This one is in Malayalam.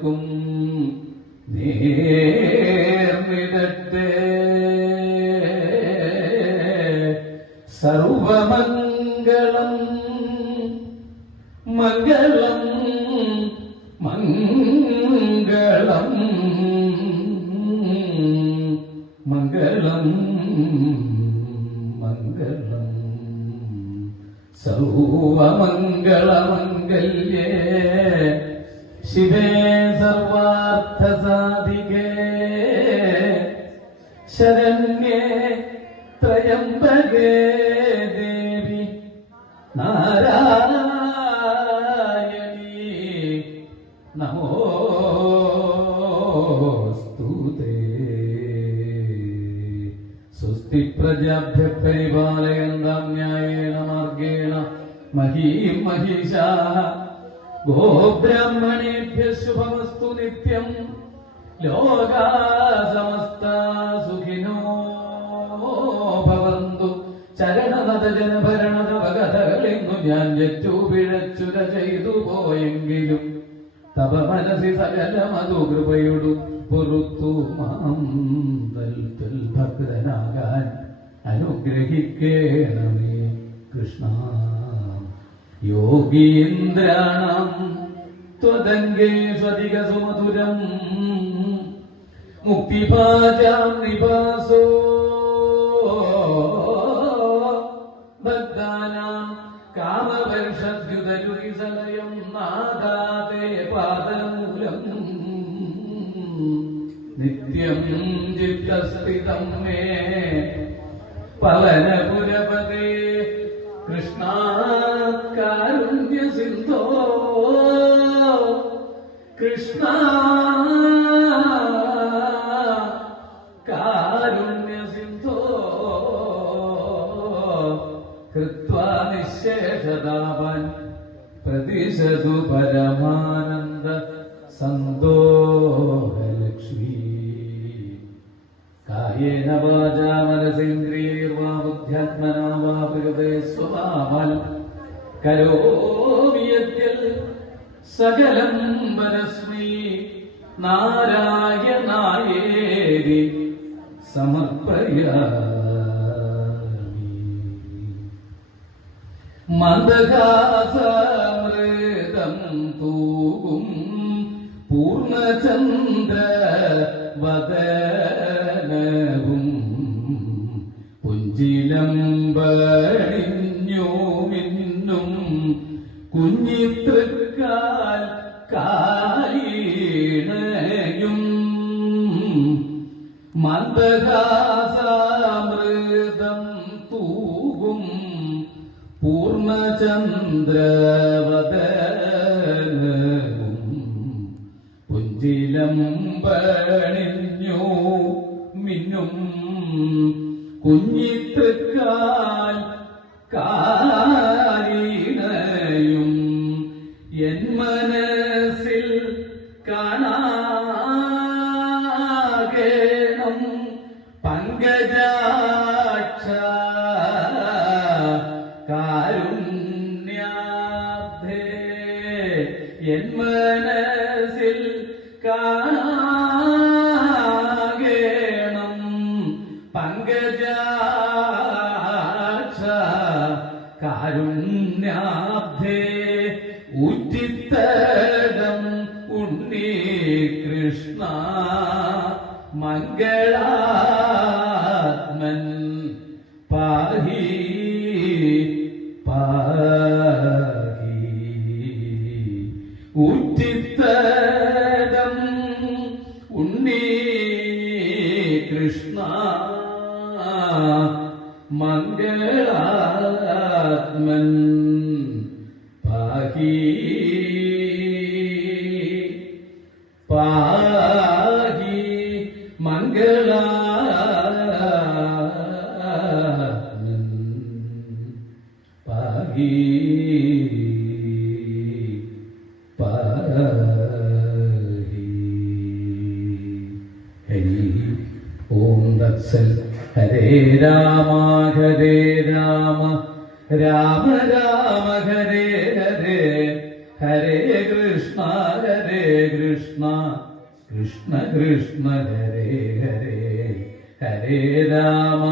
സർവർക്കും നേർന്നിടട്ടെ. സർവമംഗളം മംഗളം മംഗളം മംഗളം മംഗളം. സർവമംഗളമംഗല്യേ ശിവേ സർവാർത്ഥസാധികേ ശരണ്യേ ത്രയംബകേ ദേവി നാരായണീ നമോസ്തുതേ. സ്വസ്തി പ്രജാഭ്യഃ പരിപാലയന്താം ന്യായേന മാർഗേണ മഹീം മഹീശാഃ. ഗോബ്രാഹ്മണേഭ്യഃ ശുഭമസ്തു നിത്യം. ലോകാഃ സമസ്താഃ സുഖിനോ ഭവന്തു. ചരണനതജനഭരണതവകഥകളിന്നു ഞാൻ ജറ്റു പിഴച്ചുര ചെയ്തു പോയെങ്കിലും തവ മനസ്സി സകലമതു കൃപയൊടു പൊറുത്തു മാം ഭക്തനാകാൻ അനുഗ്രഹിക്കേണമേ കൃഷ്ണ. യോഗീന്ദ്രാണാം ത്വദംഗേഷ്വധിക സുമധുരം മുക്തിഭാജാം നിവാസോ ഭക്താനാം കാമവർഷദ്യുതരുരിസലയം നാദാതേ പാദമൂലം നിത്യം ചിത്തസ്ഥിതം മേ പവനപുരപദേ. കൃഷ്ണ കാരുണ്യ സിന്ധോ കൃഷ്ണ കാരുണ്യ സിന്ധോ കൃത്വാ നിശേഷതാപൻ പ്രതിശതു പരമാനന്ദ സന്തോഷലക്ഷ്മി. കായേന വാചാ മനസേന്ദ്രിയൈർവാ ബുദ്ധ്യാത്മനാ വാ പ്രകൃതേ സ്വഭാവാൽ കരോമി യദ്യൽ സകലം വരസ്മൈ നാരായണായേതി സമർപ്പയാമി. മന്ദഹാസമൃതം തൂകും പൂർണ്ണചന്ദ്ര വദനവും പുഞ്ചിലമ്പണിഞ്ഞു മിന്നും കുഞ്ഞിത്തൃക്കാൽ കാലീണയും. മന്ദഹാസാമൃതം തൂകും പൂർണ്ണചന്ദ്രവദനവും പുഞ്ചിലമ്പണിഞ്ഞു മിന്നും കുഞ്ഞിത്തൃക്കാൽ കാലീണയും. എൻ മനസ്സിൽ കാണാകേണം പങ്കജാക്ഷ കാരുണ്യാബ്ധേ. എൻ മനസ്സിൽ കാണാകേണം പങ്കജാക്ഷ കാരുണ്യാബ്ധേ. ഉച്ചിത്തടം ഉണ്ണി കൃഷ്ണ മംഗളാത്മൻ പാഹി പാഹി. ഉച്ചിത്തടം ഉണ്ണി കൃഷ്ണ മംഗളാത്മൻ പാഹി പാഹി മംഗളാത്മൻ പാഹി പാഹി. ഹരി ഓം തത്സൽ. ഹരേ രാമ ഹരേ രാമ രാമ രാമ ഹരേ ഹരേ ഹരേ കൃഷ്ണ ഹരേ കൃഷ്ണ കൃഷ്ണ കൃഷ്ണ ഹരേ ഹരേ ഹരേ രാമ